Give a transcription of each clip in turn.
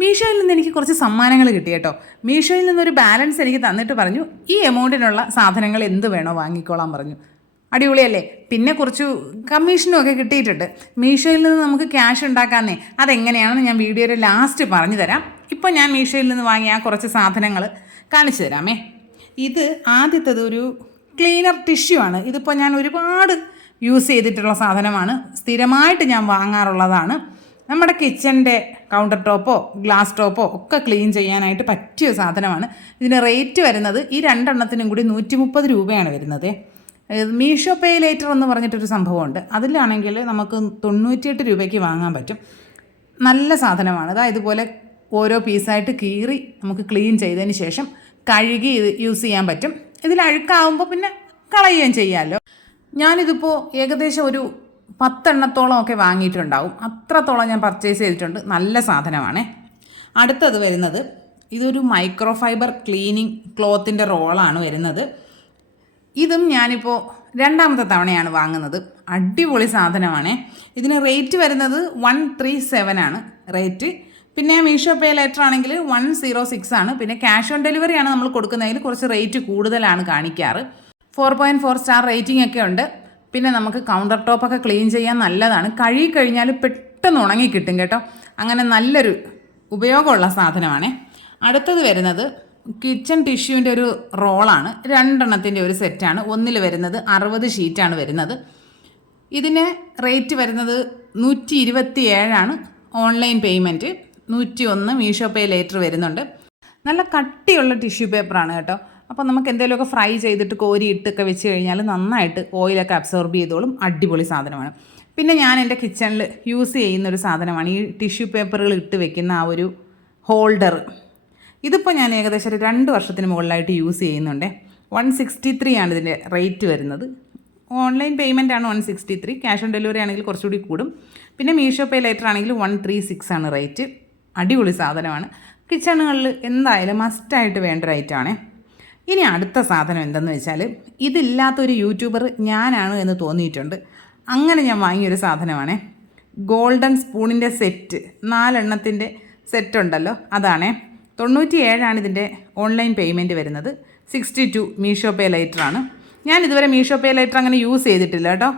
മീഷോയിൽ നിന്ന് എനിക്ക് കുറച്ച് സമ്മാനങ്ങൾ കിട്ടി കേട്ടോ. മീഷോയിൽ നിന്നൊരു ബാലൻസ് എനിക്ക് തന്നിട്ട് പറഞ്ഞു ഈ എമൗണ്ടിനുള്ള സാധനങ്ങൾ എന്ത് വേണോ വാങ്ങിക്കോളാൻ പറഞ്ഞു. അടിപൊളിയല്ലേ? പിന്നെ കുറച്ച് കമ്മീഷനും ഒക്കെ കിട്ടിയിട്ടുണ്ട്. മീഷോയിൽ നിന്ന് നമുക്ക് ക്യാഷ് ഉണ്ടാക്കാമെന്നേ. അതെങ്ങനെയാണെന്ന് ഞാൻ വീഡിയോയുടെ ലാസ്റ്റ് പറഞ്ഞു തരാം. ഇപ്പോൾ ഞാൻ മീഷോയിൽ നിന്ന് വാങ്ങിയ ആ കുറച്ച് സാധനങ്ങൾ കാണിച്ചു തരാമേ. ഇത് ആദ്യത്തേത് ഒരു ക്ലീനർ ടിഷ്യൂ ആണ്. ഇതിപ്പോൾ ഞാൻ ഒരുപാട് യൂസ് ചെയ്തിട്ടുള്ള സാധനമാണ്. സ്ഥിരമായിട്ട് ഞാൻ വാങ്ങാറുള്ളതാണ്. നമ്മുടെ കിച്ചൻ്റെ കൗണ്ടർ ടോപ്പോ ഗ്ലാസ് ടോപ്പോ ഒക്കെ ക്ലീൻ ചെയ്യാനായിട്ട് പറ്റിയ സാധനമാണ്. ഇതിന് റേറ്റ് വരുന്നത് ഈ രണ്ടെണ്ണത്തിനും കൂടി 130 രൂപയാണ് വരുന്നത്. മീഷോ പേ ലേറ്റർ എന്ന് പറഞ്ഞിട്ടൊരു സംഭവമുണ്ട്. അതിലാണെങ്കിൽ നമുക്ക് 98 രൂപയ്ക്ക് വാങ്ങാൻ പറ്റും. നല്ല സാധനമാണ്. അതായത് ഇതുപോലെ ഓരോ പീസായിട്ട് കീറി നമുക്ക് ക്ലീൻ ചെയ്തതിന് ശേഷം കഴുകി യൂസ് ചെയ്യാൻ പറ്റും. ഇതിൽ അഴുക്കാവുമ്പോൾ പിന്നെ കളയുകയും ചെയ്യാമല്ലോ. ഞാനിതിപ്പോൾ ഏകദേശം ഒരു 10 എണ്ണത്തോളം ഒക്കെ വാങ്ങിയിട്ടുണ്ടാവും. അത്രത്തോളം ഞാൻ പർച്ചേസ് ചെയ്തിട്ടുണ്ട്. നല്ല സാധനമാണേ. അടുത്തത് വരുന്നത് ഇതൊരു മൈക്രോ ഫൈബർ ക്ലീനിങ് ക്ലോത്തിൻ്റെ റോളാണ് വരുന്നത്. ഇതും ഞാനിപ്പോൾ രണ്ടാമത്തെ തവണയാണ് വാങ്ങുന്നത്. അടിപൊളി സാധനമാണേ. ഇതിന് റേറ്റ് വരുന്നത് 137 ആണ് റേറ്റ്. പിന്നെ മീഷോ പേ ലേറ്റർ ആണെങ്കിൽ 106 ആണ്. പിന്നെ ക്യാഷ് ഓൺ ഡെലിവറി ആണ് നമ്മൾ കൊടുക്കുന്നതിൽ കുറച്ച് റേറ്റ് കൂടുതലാണ് കാണിക്കാറ്. 4.4 സ്റ്റാർ റേറ്റിംഗ് ഒക്കെ ഉണ്ട്. പിന്നെ നമുക്ക് കൗണ്ടർ ടോപ്പൊക്കെ ക്ലീൻ ചെയ്യാൻ നല്ലതാണ്. കഴുകി കഴിഞ്ഞാൽ പെട്ടെന്ന് ഉണങ്ങി കിട്ടും കേട്ടോ. അങ്ങനെ നല്ലൊരു ഉപയോഗമുള്ള സാധനമാണ്. അടുത്തത് വരുന്നത് കിച്ചൺ ടിഷ്യൂവിൻ്റെ ഒരു റോളാണ്. 2 എണ്ണത്തിൻ്റെ ഒരു സെറ്റാണ്. ഒന്നിൽ വരുന്നത് 60 ഷീറ്റാണ് വരുന്നത്. ഇതിന് റേറ്റ് വരുന്നത് 127 ആണ്. Online payment 101 Meesho pay later വരുന്നുണ്ട്. നല്ല കട്ടിയുള്ള ടിഷ്യൂ പേപ്പറാണ് കേട്ടോ. അപ്പോൾ നമുക്ക് എന്തെങ്കിലുമൊക്കെ ഫ്രൈ ചെയ്തിട്ട് കോരി ഇട്ടൊക്കെ വെച്ച് കഴിഞ്ഞാൽ നന്നായിട്ട് ഓയിലൊക്കെ അബ്സോർബ് ചെയ്തോളും. അടിപൊളി സാധനമാണ്. പിന്നെ ഞാൻ എൻ്റെ കിച്ചണിൽ യൂസ് ചെയ്യുന്നൊരു സാധനമാണ് ഈ ടിഷ്യൂ പേപ്പറുകൾ ഇട്ട് വെക്കുന്ന ആ ഒരു ഹോൾഡർ. ഇതിപ്പോൾ ഞാൻ ഏകദേശം ഒരു 2 വർഷത്തിന് മുകളിലായിട്ട് യൂസ് ചെയ്യുന്നുണ്ട്. 163 ആണ് ഇതിൻ്റെ റേറ്റ് വരുന്നത്. ഓൺലൈൻ പേയ്മെൻ്റ് ആണ് 163. ക്യാഷ് ഓൺ ഡെലിവറി ആണെങ്കിൽ കുറച്ചുകൂടി കൂടും. പിന്നെ മീഷോ പേ ലേറ്റർ ആണെങ്കിൽ 136 ആണ് റേറ്റ്. അടിപൊളി സാധനമാണ്. കിച്ചണുകളിൽ എന്തായാലും മസ്റ്റായിട്ട് വേണ്ട ഒരു ഐറ്റമാണേ. ഇനി അടുത്ത സാധനം എന്തെന്ന് വെച്ചാൽ ഇതില്ലാത്തൊരു യൂട്യൂബർ ഞാനാണ് എന്ന് തോന്നിയിട്ടുണ്ട്. അങ്ങനെ ഞാൻ വാങ്ങിയൊരു സാധനമാണേ. ഗോൾഡൻ സ്പൂണിൻ്റെ സെറ്റ് 4 എണ്ണത്തിൻ്റെ സെറ്റ് ഉണ്ടല്ലോ, അതാണേ. 97 ആണ് ഇതിൻ്റെ ഓൺലൈൻ പേയ്മെൻറ്റ് വരുന്നത്. 62 മീഷോ പേ ലേറ്റർ ആണ്. ഞാൻ ഇതുവരെ മീഷോ പേ ലേറ്റർ അങ്ങനെ യൂസ് ചെയ്തിട്ടില്ല കേട്ടോ.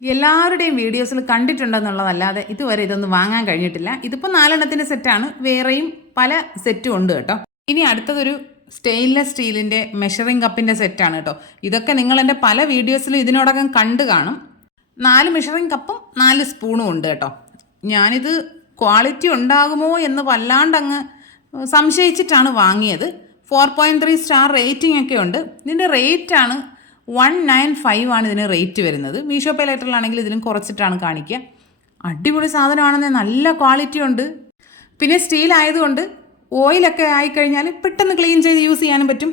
എല്ലാവരുടെയും വീഡിയോസിൽ കണ്ടിട്ടുണ്ടെന്നുള്ളതല്ലാതെ ഇതുവരെ ഇതൊന്നും വാങ്ങാൻ കഴിഞ്ഞിട്ടില്ല. ഇതിപ്പോൾ 4 എണ്ണത്തിൻ്റെ സെറ്റാണ്. വേറെയും പല സെറ്റും ഉണ്ട് കേട്ടോ. ഇനി അടുത്തതൊരു സ്റ്റെയിൻലെസ് സ്റ്റീലിൻ്റെ മെഷറിംഗ് കപ്പിൻ്റെ സെറ്റാണ് കേട്ടോ. ഇതൊക്കെ നിങ്ങൾ എൻ്റെ പല വീഡിയോസിലും ഇതിനോടകം കണ്ടു കാണും. 4 മെഷറിംഗ് കപ്പും 4 സ്പൂണും ഉണ്ട് കേട്ടോ. ഞാനിത് ക്വാളിറ്റി ഉണ്ടാകുമോ എന്ന് വല്ലാണ്ടങ്ങ് സംശയിച്ചിട്ടാണ് വാങ്ങിയത്. 4.3 സ്റ്റാർ റേറ്റിംഗ് ഒക്കെ ഉണ്ട്. ഇതിൻ്റെ റേറ്റാണ് 195 ആണ് ഇതിന് റേറ്റ് വരുന്നത്. മീഷോ പേ ലേറ്ററിലാണെങ്കിൽ ഇതിലും കുറച്ചിട്ടാണ് കാണിക്കുക. അടിപൊളി സാധനമാണെന്ന്. നല്ല ക്വാളിറ്റി ഉണ്ട്. പിന്നെ സ്റ്റീൽ ആയതുകൊണ്ട് ഓയിലൊക്കെ ആയിക്കഴിഞ്ഞാൽ പെട്ടെന്ന് ക്ലീൻ ചെയ്ത് യൂസ് ചെയ്യാനും പറ്റും.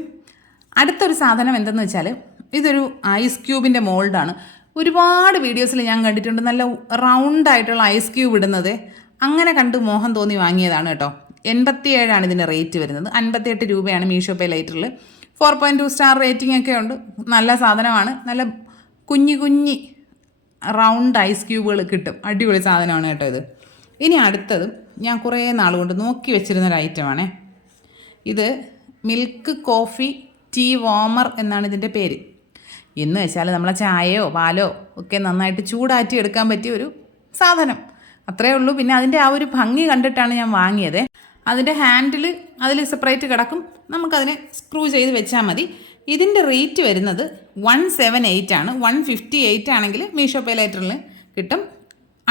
അടുത്തൊരു സാധനം എന്തെന്ന് വെച്ചാൽ ഇതൊരു ഐസ് ക്യൂബിൻ്റെ മോൾഡാണ്. ഒരുപാട് വീഡിയോസിൽ ഞാൻ കണ്ടിട്ടുണ്ട് നല്ല റൗണ്ടായിട്ടുള്ള ഐസ് ക്യൂബ് ഇടുന്നത്. അങ്ങനെ കണ്ട് മോഹം തോന്നി വാങ്ങിയതാണ് കേട്ടോ. 87 ആണ് ഇതിൻ്റെ റേറ്റ് വരുന്നത്. 58 രൂപയാണ് മീഷോ പേ ലേറ്ററിൽ. 4.2 സ്റ്റാർ റേറ്റിംഗ് ഒക്കെ ഉണ്ട്. നല്ല സാധനമാണ്. നല്ല കുഞ്ഞി റൗണ്ട് ഐസ് ക്യൂബുകൾ കിട്ടും. അടിപൊളി സാധനമാണ് കേട്ടോ ഇത്. ഇനി അടുത്തതും ഞാൻ കുറേ നാൾ കൊണ്ട് നോക്കി വെച്ചിരുന്നൊരു ഐറ്റമാണേ. ഇത് മിൽക്ക് കോഫി ടീ വാർമർ എന്നാണ് ഇതിൻ്റെ പേര്. എന്ന് വെച്ചാൽ നമ്മളെ ചായയോ പാലോ ഒക്കെ നന്നായിട്ട് ചൂടാറ്റി എടുക്കാൻ പറ്റിയ ഒരു സാധനം. അത്രയേ ഉള്ളൂ. പിന്നെ അതിൻ്റെ ആ ഒരു ഭംഗി കണ്ടിട്ടാണ് ഞാൻ വാങ്ങിയത്. അതിൻ്റെ ഹാൻഡിൽ അതിൽ സെപ്പറേറ്റ് കിടക്കും. നമുക്കതിനെ സ്ക്രൂ ചെയ്ത് വെച്ചാൽ മതി. ഇതിൻ്റെ റേറ്റ് വരുന്നത് 178 ആണ്. 158 ആണെങ്കിൽ മീഷോ പേ ലേറ്ററിൽ കിട്ടും.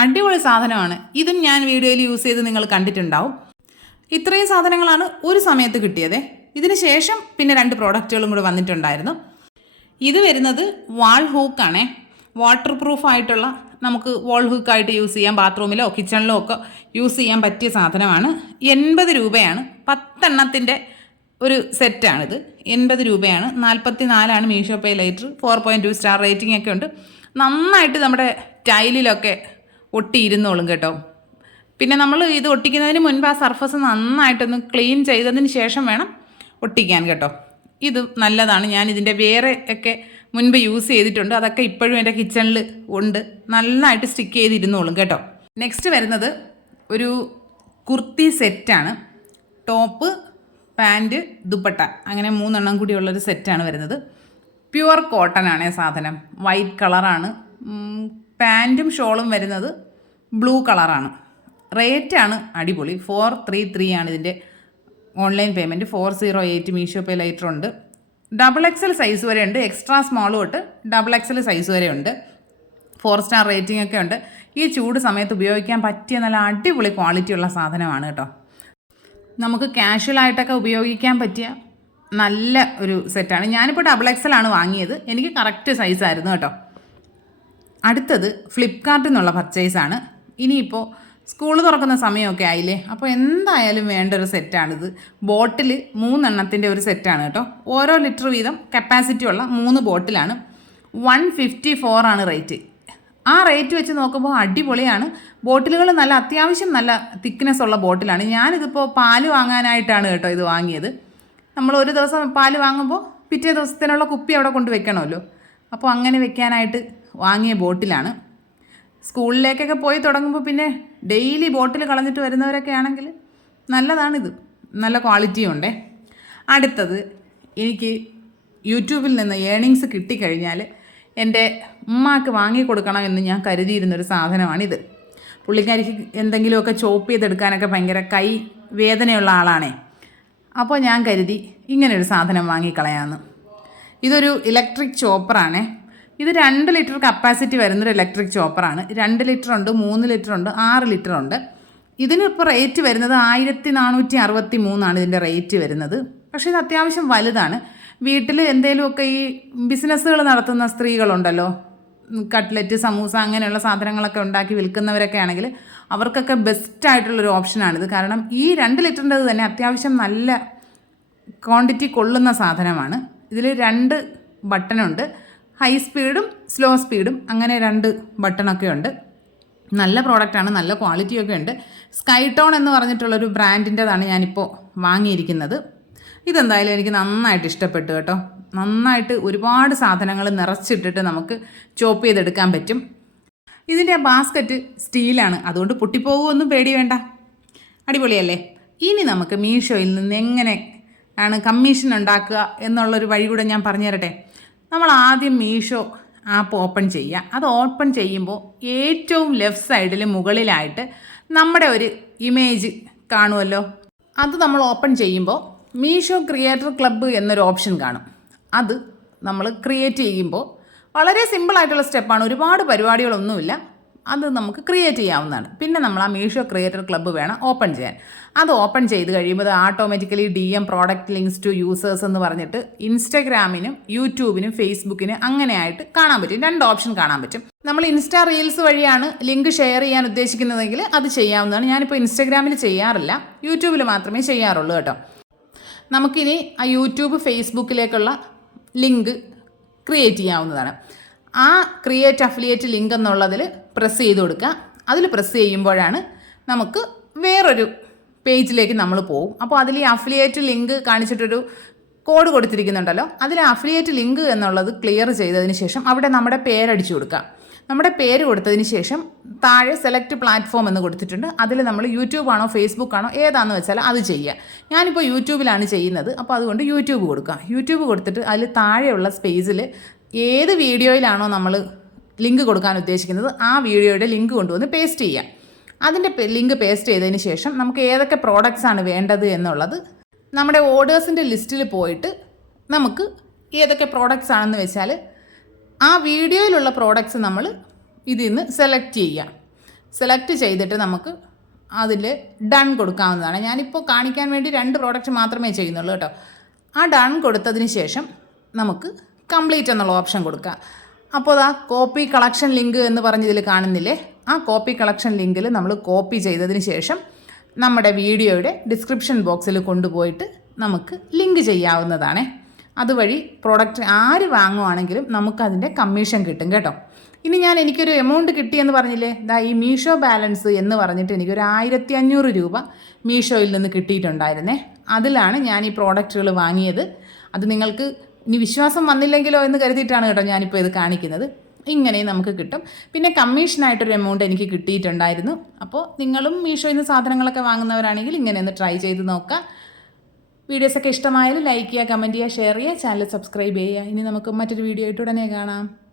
അടിപൊളി സാധനമാണ്. ഇതും ഞാൻ വീഡിയോയിൽ യൂസ് ചെയ്ത് നിങ്ങൾ കണ്ടിട്ടുണ്ടാവും. ഇത്രയും സാധനങ്ങളാണ് ഒരു സമയത്ത് കിട്ടിയത്. ഇതിന് ശേഷം പിന്നെ 2 പ്രോഡക്റ്റുകളും കൂടെ വന്നിട്ടുണ്ടായിരുന്നു. ഇത് വരുന്നത് വാൾ ഹൂക്കാണേ. വാട്ടർ പ്രൂഫായിട്ടുള്ള നമുക്ക് വാൾ ഹൂക്കായിട്ട് യൂസ് ചെയ്യാം. ബാത്റൂമിലോ കിച്ചണിലോ ഒക്കെ യൂസ് ചെയ്യാൻ പറ്റിയ സാധനമാണ്. 80 രൂപയാണ്. 10 എണ്ണത്തിൻ്റെ ഒരു സെറ്റാണിത്. 80 രൂപയാണ്. 44 ആണ് Meesho pay later. 4.2 star rating ഒക്കെ ഉണ്ട്. നന്നായിട്ട് നമ്മുടെ ടൈലിലൊക്കെ ഒട്ടിയിരുന്നോളും കേട്ടോ. പിന്നെ നമ്മൾ ഇത് ഒട്ടിക്കുന്നതിന് മുൻപ് ആ സർഫസ് നന്നായിട്ടൊന്ന് ക്ലീൻ ചെയ്തതിന് ശേഷം വേണം ഒട്ടിക്കാൻ കേട്ടോ. ഇത് നല്ലതാണ്. ഞാൻ ഇതിൻ്റെ വേറെ ഒക്കെ മുൻപ് യൂസ് ചെയ്തിട്ടുണ്ട്. അതൊക്കെ ഇപ്പോഴും എൻ്റെ കിച്ചണിൽ ഉണ്ട്. നന്നായിട്ട് സ്റ്റിക്ക് ചെയ്തിരുന്നോളും കേട്ടോ. നെക്സ്റ്റ് വരുന്നത് ഒരു കുർത്തി സെറ്റാണ്. ടോപ്പ്, പാൻറ്റ്, ദുപ്പട്ട അങ്ങനെ 3 കൂടിയുള്ളൊരു സെറ്റാണ് വരുന്നത്. പ്യുവർ കോട്ടൺ ആണ് സാധനം. വൈറ്റ് കളറാണ്. പാൻറ്റും ഷോളും വരുന്നത് ബ്ലൂ കളറാണ്. റേറ്റാണ് അടിപൊളി. 433 ആണ് ഇതിൻ്റെ online payment. 408 Meesho pay later ഉണ്ട്. XXL സൈസ് വരെ ഉണ്ട്. എക്സ്ട്രാ സ്മോൾ തൊട്ട് XXL സൈസ് വരെ ഉണ്ട്. 4 സ്റ്റാർ റേറ്റിംഗ് ഒക്കെ ഉണ്ട്. ഈ ചൂട് സമയത്ത് ഉപയോഗിക്കാൻ പറ്റിയ നല്ല അടിപൊളി ക്വാളിറ്റിയുള്ള സാധനമാണ് കേട്ടോ. നമുക്ക് കാഷ്വലായിട്ടൊക്കെ ഉപയോഗിക്കാൻ പറ്റിയ നല്ല ഒരു സെറ്റാണ്. ഞാനിപ്പോൾ XXL ആണ് വാങ്ങിയത്. എനിക്ക് കറക്റ്റ് സൈസായിരുന്നു കേട്ടോ. അടുത്തത് ഫ്ലിപ്കാർട്ടിൽ നിന്നുള്ള പർച്ചേസാണ്. ഇനിയിപ്പോൾ സ്കൂൾ തുറക്കുന്ന സമയമൊക്കെ ആയില്ലേ, അപ്പോൾ എന്തായാലും വേണ്ട ഒരു സെറ്റാണിത്. ബോട്ടിൽ 3 ഒരു സെറ്റാണ് കേട്ടോ. ഓരോ ലിറ്റർ വീതം കപ്പാസിറ്റി ഉള്ള 3 ബോട്ടിലാണ്. 154 ആണ് റേറ്റ്. ആ റേറ്റ് വെച്ച് നോക്കുമ്പോൾ അടിപൊളിയാണ്. ബോട്ടിലുകൾ നല്ല അത്യാവശ്യം നല്ല തിക്നെസ് ഉള്ള ബോട്ടിലാണ്. ഞാനിതിപ്പോൾ പാല് വാങ്ങാനായിട്ടാണ് കേട്ടോ ഇത് വാങ്ങിയത്. നമ്മൾ ഒരു ദിവസം പാല് വാങ്ങുമ്പോൾ പിറ്റേ ദിവസത്തിനുള്ള കുപ്പി അവിടെ കൊണ്ട് വെക്കണമല്ലോ. അപ്പോൾ അങ്ങനെ വെക്കാനായിട്ട് വാങ്ങിയ ബോട്ടിലാണ്. സ്കൂളിലേക്കൊക്കെ പോയി തുടങ്ങുമ്പോൾ പിന്നെ ഡെയിലി ബോട്ടിൽ കളഞ്ഞിട്ട് വരുന്നവരൊക്കെ ആണെങ്കിൽ നല്ലതാണിത്. നല്ല ക്വാളിറ്റിയും ഉണ്ടേ. അടുത്തത്, എനിക്ക് യൂട്യൂബിൽ നിന്ന് ഏണിങ്സ് കിട്ടിക്കഴിഞ്ഞാൽ എൻ്റെ ഉമ്മാക്ക് വാങ്ങിക്കൊടുക്കണം എന്ന് ഞാൻ കരുതിയിരുന്നൊരു സാധനമാണിത്. പുള്ളിക്കാരിക്ക് എന്തെങ്കിലുമൊക്കെ ചോപ്പ് ചെയ്തെടുക്കാനൊക്കെ ഭയങ്കര കൈ വേദനയുള്ള ആളാണേ. അപ്പോൾ ഞാൻ കരുതി ഇങ്ങനൊരു സാധനം വാങ്ങിക്കളയാമെന്ന്. ഇതൊരു ഇലക്ട്രിക് ചോപ്പറാണേ. ഇത് 2 ലിറ്റർ കപ്പാസിറ്റി വരുന്നൊരു ഇലക്ട്രിക് ചോപ്പറാണ്. 2 ലിറ്റർ ഉണ്ട്, 3 ലിറ്റർ ഉണ്ട്, 6 ലിറ്റർ ഉണ്ട്. ഇതിനിപ്പോൾ റേറ്റ് വരുന്നത് 1463 ഇതിൻ്റെ റേറ്റ് വരുന്നത്. പക്ഷേ ഇത് അത്യാവശ്യം വലുതാണ്. വീട്ടിൽ എന്തെങ്കിലുമൊക്കെ ഈ ബിസിനസ്സുകൾ നടത്തുന്ന സ്ത്രീകളുണ്ടല്ലോ, കട്ട്ലറ്റ്, സമൂസ അങ്ങനെയുള്ള സാധനങ്ങളൊക്കെ ഉണ്ടാക്കി വിൽക്കുന്നവരൊക്കെ ആണെങ്കിൽ അവർക്കൊക്കെ ബെസ്റ്റായിട്ടുള്ളൊരു ഓപ്ഷനാണിത്. കാരണം ഈ 2 ലിറ്ററിൻ്റെത് തന്നെ അത്യാവശ്യം നല്ല ക്വാണ്ടിറ്റി കൊള്ളുന്ന സാധനമാണ്. ഇതിൽ 2 ബട്ടണുണ്ട്. ഹൈ സ്പീഡും സ്ലോ സ്പീഡും അങ്ങനെ 2 ബട്ടണൊക്കെ ഉണ്ട്. നല്ല പ്രോഡക്റ്റാണ്, നല്ല ക്വാളിറ്റിയൊക്കെ ഉണ്ട്. സ്കൈടോൺ എന്ന് പറഞ്ഞിട്ടുള്ളൊരു ബ്രാൻഡിൻ്റെതാണ് ഞാനിപ്പോൾ വാങ്ങിയിരിക്കുന്നത്. ഇതെന്തായാലും എനിക്ക് നന്നായിട്ട് ഇഷ്ടപ്പെട്ടു കേട്ടോ. നന്നായിട്ട് ഒരുപാട് സാധനങ്ങൾ നിറച്ചിട്ടിട്ട് നമുക്ക് ചോപ്പ് ചെയ്തെടുക്കാൻ പറ്റും. ഇതിൻ്റെ ബാസ്ക്കറ്റ് സ്റ്റീലാണ്, അതുകൊണ്ട് പൊട്ടിപ്പോകുമൊന്നും പേടി വേണ്ട. അടിപൊളിയല്ലേ? ഇനി നമുക്ക് മീഷോയിൽ നിന്ന് എങ്ങനെ ആണ് കമ്മീഷൻ ഉണ്ടാക്കുക എന്നുള്ളൊരു വഴി കൂടെ ഞാൻ പറഞ്ഞു തരട്ടെ. നമ്മൾ ആദ്യം മീഷോ ആപ്പ് ഓപ്പൺ ചെയ്യുക. അത് ഓപ്പൺ ചെയ്യുമ്പോൾ ഏറ്റവും ലെഫ്റ്റ് സൈഡിൽ മുകളിലായിട്ട് നമ്മുടെ ഒരു ഇമേജ് കാണുമല്ലോ. അത് നമ്മൾ ഓപ്പൺ ചെയ്യുമ്പോൾ മീഷോ ക്രിയേറ്റർ ക്ലബ്ബ് എന്നൊരു ഓപ്ഷൻ കാണും. അത് നമ്മൾ ക്രിയേറ്റ് ചെയ്യുമ്പോൾ വളരെ സിമ്പിളായിട്ടുള്ള സ്റ്റെപ്പാണ്. ഒരുപാട് പരിപാടികളൊന്നുമില്ല. അത് നമുക്ക് ക്രിയേറ്റ് ചെയ്യാവുന്നതാണ്. പിന്നെ നമ്മൾ ആ മീഷോ ക്രിയേറ്റർ ക്ലബ്ബ് വേണം ഓപ്പൺ ചെയ്യാൻ. അത് ഓപ്പൺ ചെയ്ത് കഴിയുമ്പോൾ automatically DM product links to users എന്ന് പറഞ്ഞിട്ട് ഇൻസ്റ്റഗ്രാമിനും യൂട്യൂബിനും ഫേസ്ബുക്കിനും അങ്ങനെയായിട്ട് കാണാൻ പറ്റും. 2 ഓപ്ഷൻ കാണാൻ പറ്റും. നമ്മൾ ഇൻസ്റ്റാ റീൽസ് വഴിയാണ് ലിങ്ക് ഷെയർ ചെയ്യാൻ ഉദ്ദേശിക്കുന്നതെങ്കിൽ അത് ചെയ്യാവുന്നതാണ്. ഞാനിപ്പോൾ ഇൻസ്റ്റഗ്രാമിൽ ചെയ്യാറില്ല, യൂട്യൂബിൽ മാത്രമേ ചെയ്യാറുള്ളൂ കേട്ടോ. നമുക്കിനി ആ യൂട്യൂബ് ഫേസ്ബുക്കിലേക്കുള്ള ലിങ്ക് ക്രിയേറ്റ് ചെയ്യാവുന്നതാണ്. ആ ക്രിയേറ്റ് അഫിലിയേറ്റ് ലിങ്ക് എന്നുള്ളതിൽ പ്രസ് ചെയ്ത് കൊടുക്കുക. അതിൽ പ്രസ് ചെയ്യുമ്പോഴാണ് നമുക്ക് വേറൊരു പേജിലേക്ക് നമ്മൾ പോകും. അപ്പോൾ അതിൽ ഈ അഫിലിയേറ്റ് ലിങ്ക് കാണിച്ചിട്ടൊരു കോഡ് കൊടുത്തിരിക്കുന്നുണ്ടല്ലോ, അതിൽ അഫിലിയേറ്റ് ലിങ്ക് എന്നുള്ളത് ക്ലിയർ ചെയ്തതിന് ശേഷം അവിടെ നമ്മുടെ പേരടിച്ചു കൊടുക്കുക. നമ്മുടെ പേര് കൊടുത്തതിന് ശേഷം താഴെ സെലക്ട് പ്ലാറ്റ്ഫോം എന്ന് കൊടുത്തിട്ടുണ്ട്. അതിൽ നമ്മൾ യൂട്യൂബാണോ ഫേസ്ബുക്കാണോ ഏതാണെന്ന് വെച്ചാൽ അത് ചെയ്യുക. ഞാനിപ്പോൾ യൂട്യൂബിലാണ് ചെയ്യുന്നത്, അപ്പോൾ അതുകൊണ്ട് യൂട്യൂബ് കൊടുക്കുക. യൂട്യൂബ് കൊടുത്തിട്ട് അതിൽ താഴെയുള്ള സ്പേസിൽ ഏത് വീഡിയോയിലാണോ നമ്മൾ ലിങ്ക് കൊടുക്കാൻ ഉദ്ദേശിക്കുന്നത് ആ വീഡിയോയുടെ ലിങ്ക് കൊണ്ടുവന്ന് പേസ്റ്റ് ചെയ്യുക. അതിൻ്റെ ലിങ്ക് പേസ്റ്റ് ചെയ്തതിന് ശേഷം നമുക്ക് ഏതൊക്കെ പ്രോഡക്റ്റ്സ് ആണ് വേണ്ടത് എന്നുള്ളത് നമ്മുടെ ഓർഡേഴ്സിൻ്റെ ലിസ്റ്റിൽ പോയിട്ട് നമുക്ക് ഏതൊക്കെ പ്രോഡക്റ്റ്സ് ആണെന്ന് വെച്ചാൽ ആ വീഡിയോയിലുള്ള പ്രോഡക്റ്റ്സ് നമ്മൾ ഇതിൽ നിന്ന് സെലക്ട് ചെയ്യുക. സെലക്ട് ചെയ്തിട്ട് നമുക്ക് അതിൽ ഡൺ കൊടുക്കാവുന്നതാണ്. ഞാനിപ്പോൾ കാണിക്കാൻ വേണ്ടി 2 പ്രോഡക്റ്റ് മാത്രമേ ചെയ്യുന്നുള്ളൂ കേട്ടോ. ആ ഡൺ കൊടുത്തതിന് ശേഷം നമുക്ക് കംപ്ലീറ്റ് എന്നുള്ള ഓപ്ഷൻ കൊടുക്കുക. അപ്പോൾ ആ കോപ്പി കളക്ഷൻ ലിങ്ക് എന്ന് പറഞ്ഞതിൽ കാണുന്നില്ലേ, ആ കോപ്പി കളക്ഷൻ ലിങ്കിൽ നമ്മൾ കോപ്പി ചെയ്തതിന് ശേഷം നമ്മുടെ വീഡിയോയുടെ ഡിസ്ക്രിപ്ഷൻ ബോക്സിൽ കൊണ്ടുപോയിട്ട് നമുക്ക് ലിങ്ക് ചെയ്യാവുന്നതാണ്. അതുവഴി പ്രോഡക്റ്റ് ആര് വാങ്ങുവാണെങ്കിലും നമുക്കതിൻ്റെ കമ്മീഷൻ കിട്ടും കേട്ടോ. ഇനി എനിക്കൊരു എമൗണ്ട് കിട്ടിയെന്ന് പറഞ്ഞില്ലേ, ഈ മീഷോ ബാലൻസ് എന്ന് പറഞ്ഞിട്ട് എനിക്കൊരു 1500 രൂപ മീഷോയിൽ നിന്ന് കിട്ടിയിട്ടുണ്ടായിരുന്നേ. അതിലാണ് ഞാൻ ഈ പ്രോഡക്റ്റുകൾ വാങ്ങിയത്. അത് നിങ്ങൾക്ക് ഇനി വിശ്വാസം വന്നില്ലെങ്കിലോ എന്ന് കരുതിയിട്ടാണ് കേട്ടോ ഞാനിപ്പോൾ ഇത് കാണിക്കുന്നത്. ഇങ്ങനെയും നമുക്ക് കിട്ടും. പിന്നെ കമ്മീഷനായിട്ടൊരു എമൗണ്ട് എനിക്ക് കിട്ടിയിട്ടുണ്ടായിരുന്നു. അപ്പോൾ നിങ്ങളും മീഷോയിൽ നിന്ന് സാധനങ്ങളൊക്കെ വാങ്ങുന്നവരാണെങ്കിൽ ഇങ്ങനെ ഒന്ന് ട്രൈ ചെയ്ത് നോക്കുക. വീഡിയോസൊക്കെ ഇഷ്ടമായാലും ലൈക്ക് ചെയ്യുക, കമൻറ്റ് ചെയ്യുക, ഷെയർ ചെയ്യുക, ചാനൽ സബ്സ്ക്രൈബ് ചെയ്യുക. ഇനി നമുക്ക് മറ്റൊരു വീഡിയോ ആയിട്ട് ഉടനെ കാണാം.